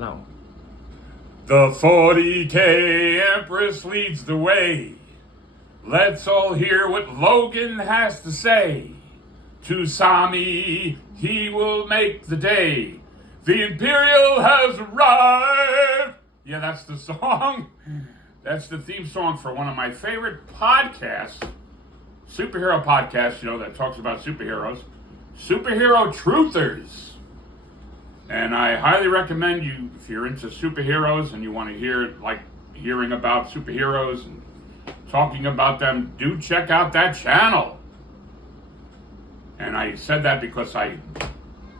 Now, The 40K Empress leads the way. Let's all hear what Logan has to say. To Sami, he will make the day. The Imperial has arrived. Yeah, that's the song. That's the theme song for one of my favorite podcasts, superhero podcasts, that talks about superheroes. Superhero Truthers. And I highly recommend you, if you're into superheroes and you want to hearing about superheroes and talking about them, do check out that channel. And I said that because I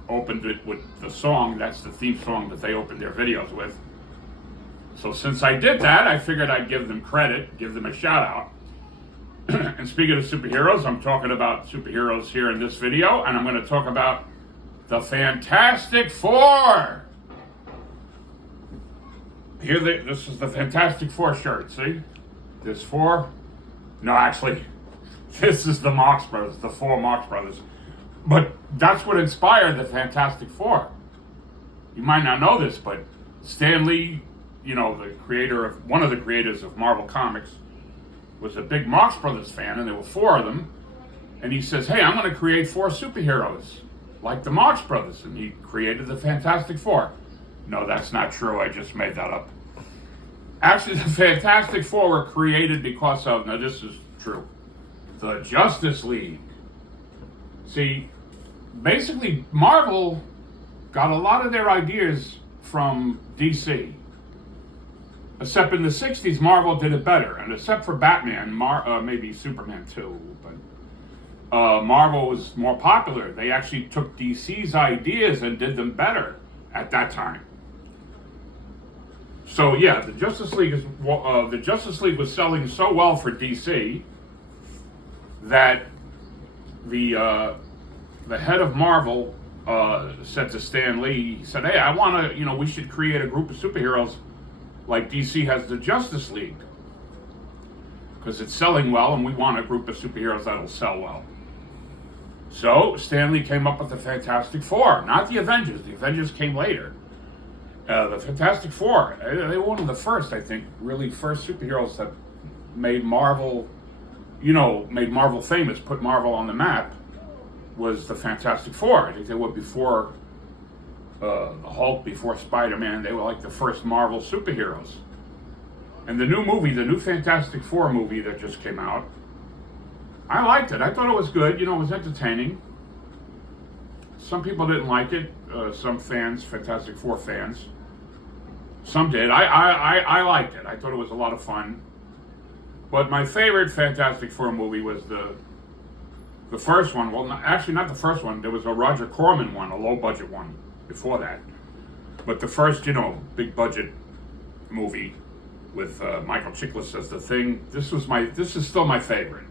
opened it with the song. That's the theme song that they opened their videos with. So since I did that, I figured I'd give them credit, give them a shout out. And speaking of superheroes, I'm talking about superheroes here in this video, and I'm going to talk about the Fantastic Four. This is the Fantastic Four shirt, see? There's four. No, actually, this is the Marx Brothers, the four Marx Brothers. But that's what inspired the Fantastic Four. You might not know this, but Stan Lee, one of the creators of Marvel Comics, was a big Marx Brothers fan, and there were four of them. And he says, hey, I'm going to create four superheroes, like the Marx Brothers. And he created the Fantastic Four. No, that's not true. I just made that up. Actually, the Fantastic Four were created because of, now this is true, the Justice League. See, basically, Marvel got a lot of their ideas from DC. Except in the 60s, Marvel did it better. And except for Batman, maybe Superman too, but Marvel was more popular. They actually took DC's ideas and did them better at that time. So yeah, the Justice League was selling so well for DC that the head of Marvel said to Stan Lee, he said, hey, I want to, we should create a group of superheroes like DC has the Justice League, because it's selling well, and we want a group of superheroes that'll sell well. So Stan Lee came up with the Fantastic Four, not the Avengers. The Avengers came later. The Fantastic Four, they were one of the first, I think, really first superheroes that made Marvel, made Marvel famous, put Marvel on the map, was the Fantastic Four. I think they were before the Hulk, before Spider-Man. They were like the first Marvel superheroes. And the new Fantastic Four movie that just came out, I liked it. I thought it was good. It was entertaining. Some people didn't like it. Some fans, Fantastic Four fans. Some did. I liked it. I thought it was a lot of fun. But my favorite Fantastic Four movie was the first one. Well, actually, not the first one. There was a Roger Corman one, a low-budget one before that. But the first, big budget movie with Michael Chiklis as the Thing, this is still my favorite.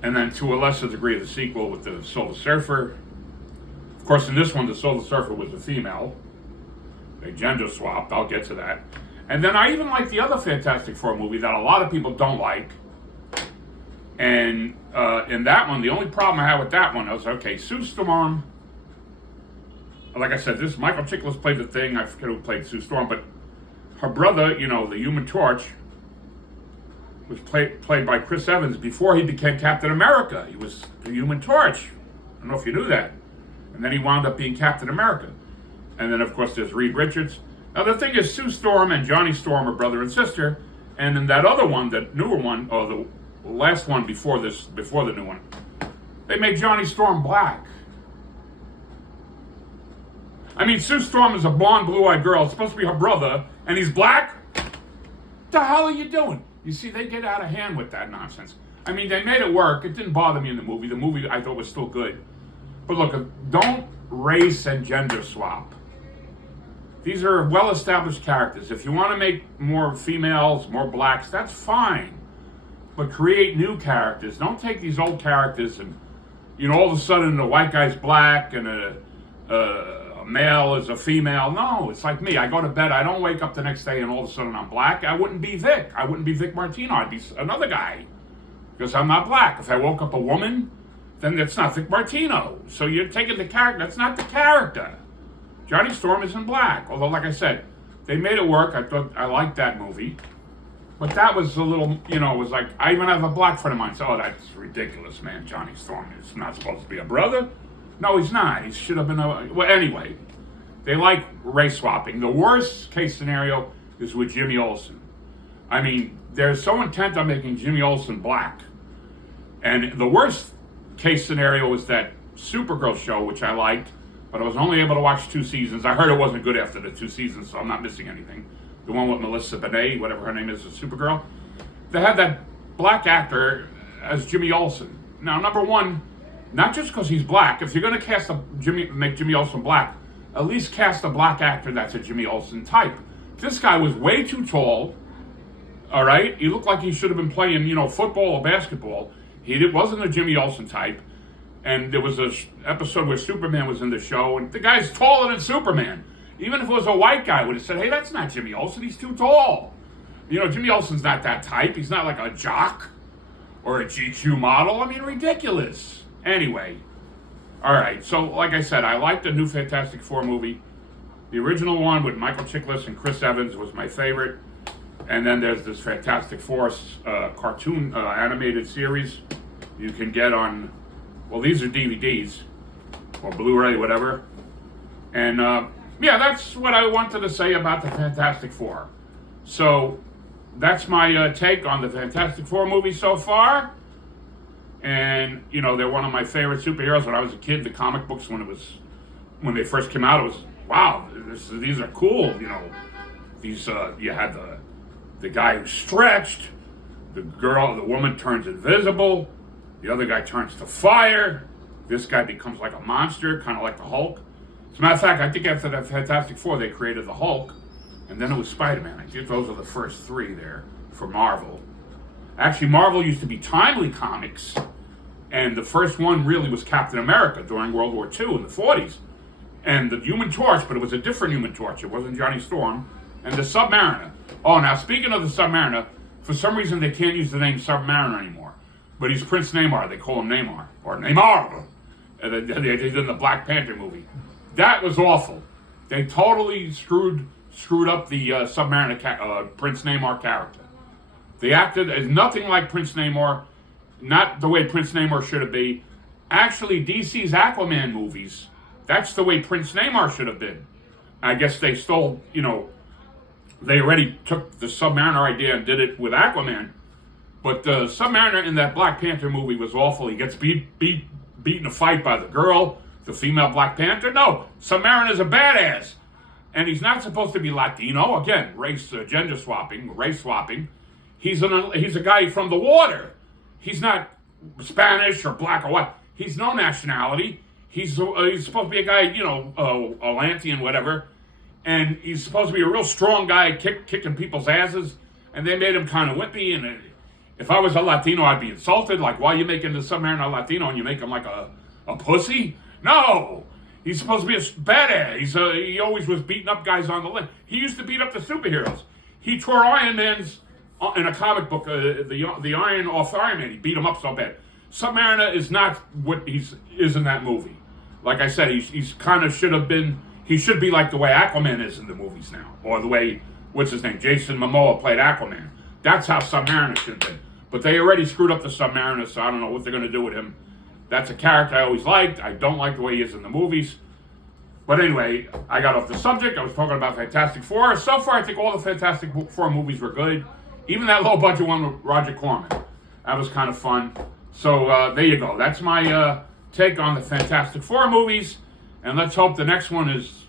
And then to a lesser degree, the sequel with the Silver Surfer. Of course, in this one, the Silver Surfer was a female. They gender swapped. I'll get to that. And then I even like the other Fantastic Four movie that a lot of people don't like. And in that one, the only problem I had with that one was, okay, Sue Storm, like I said, this Michael Chiklis played the Thing. I forget who played Sue Storm, but her brother, the Human Torch, was played by Chris Evans before he became Captain America. He was the Human Torch. I don't know if you knew that. And then he wound up being Captain America. And then, of course, there's Reed Richards. Now, the thing is, Sue Storm and Johnny Storm are brother and sister. And in that other one, that newer one, or the last one before the new one, they made Johnny Storm black. I mean, Sue Storm is a blonde, blue-eyed girl. It's supposed to be her brother, and he's black? What the hell are you doing? You see, they get out of hand with that nonsense. I mean, they made it work. It didn't bother me in the movie. The movie, I thought, was still good. But look, don't race and gender swap. These are well-established characters. If you want to make more females, more blacks, that's fine. But create new characters. Don't take these old characters and, all of a sudden the white guy's black and a male is a female. No, it's like me. I go to bed. I don't wake up the next day and all of a sudden I'm black. I wouldn't be Vic. I wouldn't be Vic Martino. I'd be another guy because I'm not black. If I woke up a woman, then it's not Vic Martino. So you're taking the character. That's not the character. Johnny Storm isn't black. Although, like I said, they made it work. I liked that movie. But that was a little, it was like, I even have a black friend of mine say, oh, that's ridiculous, man. Johnny Storm is not supposed to be a brother. No, he's not. He should have been well, anyway, they like race swapping. The worst case scenario is with Jimmy Olsen. I mean, they're so intent on making Jimmy Olsen black. And the worst case scenario is that Supergirl show, which I liked, but I was only able to watch 2 seasons. I heard it wasn't good after the 2 seasons, so I'm not missing anything. The one with Melissa Benet, whatever her name is, the Supergirl. They had that black actor as Jimmy Olsen. Now, number one, not just because he's black. If you're going to make Jimmy Olsen black, at least cast a black actor that's a Jimmy Olsen type. This guy was way too tall. All right, he looked like he should have been playing, football or basketball. He wasn't a Jimmy Olsen type. And there was an episode where Superman was in the show, and the guy's taller than Superman. Even if it was a white guy, would have said, hey, that's not Jimmy Olsen, he's too tall. Jimmy Olsen's not that type. He's not like a jock or a GQ model. I mean, ridiculous. Anyway, all right, so like I said, I like the new Fantastic Four movie. The original one with Michael Chiklis and Chris Evans was my favorite. And then there's this Fantastic Four cartoon animated series you can get on, well, these are DVDs or Blu-ray, whatever. And that's what I wanted to say about the Fantastic Four. So that's my take on the Fantastic Four movie so far. And, they're one of my favorite superheroes. When I was a kid, the comic books, when they first came out, it was, wow, these are cool. These, you had the guy who stretched, the woman turns invisible, the other guy turns to fire, this guy becomes like a monster, kind of like the Hulk. As a matter of fact, I think after the Fantastic Four, they created the Hulk, and then it was Spider-Man. I think those are the first 3 there for Marvel. Actually, Marvel used to be Timely Comics, and the first one really was Captain America during World War II in the 40s. And the Human Torch, but it was a different Human Torch. It wasn't Johnny Storm. And the Submariner. Oh, now speaking of the Submariner, for some reason they can't use the name Submariner anymore. But he's Prince Namor. They call him Namor. Or Namor. They did in the Black Panther movie. That was awful. They totally screwed up the Submariner Prince Namor character. They acted as nothing like Prince Namor, not the way Prince Namor should have been. Actually, DC's Aquaman movies, that's the way Prince Namor should have been. I guess they stole, they already took the Submariner idea and did it with Aquaman. But the Submariner in that Black Panther movie was awful. He gets beat in a fight by the girl, the female Black Panther. No, Submariner's a badass. And he's not supposed to be Latino. Again, gender swapping, race swapping. He's a guy from the water. He's not Spanish or black or white. He's no nationality. He's supposed to be a guy, Atlantean, whatever. And he's supposed to be a real strong guy, kicking people's asses. And they made him kind of wimpy. And if I was a Latino, I'd be insulted. Like, why are you making the Submariner Latino and you make him like a pussy? No! He's supposed to be a badass. He always was beating up guys on the land. He used to beat up the superheroes. He tore Iron Man's, in a comic book, the iron off Iron Man. He beat him up so bad. Submariner is not what he is in that movie. Like I said, he's kind of should have been, he should be like the way Aquaman is in the movies now. Or the way, what's his name, Jason Momoa played Aquaman. That's how Submariner should have been. But they already screwed up the Submariner, so I don't know what they're going to do with him. That's a character I always liked. I don't like the way he is in the movies. But anyway, I got off the subject. I was talking about Fantastic Four. So far, I think all the Fantastic Four movies were good. Even that low-budget one with Roger Corman. That was kind of fun. So there you go. That's my take on the Fantastic Four movies. And let's hope the next one is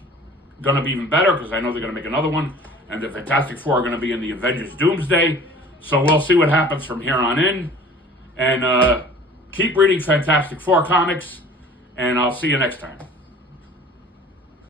going to be even better, because I know they're going to make another one. And the Fantastic Four are going to be in the Avengers Doomsday. So we'll see what happens from here on in. And keep reading Fantastic Four comics. And I'll see you next time.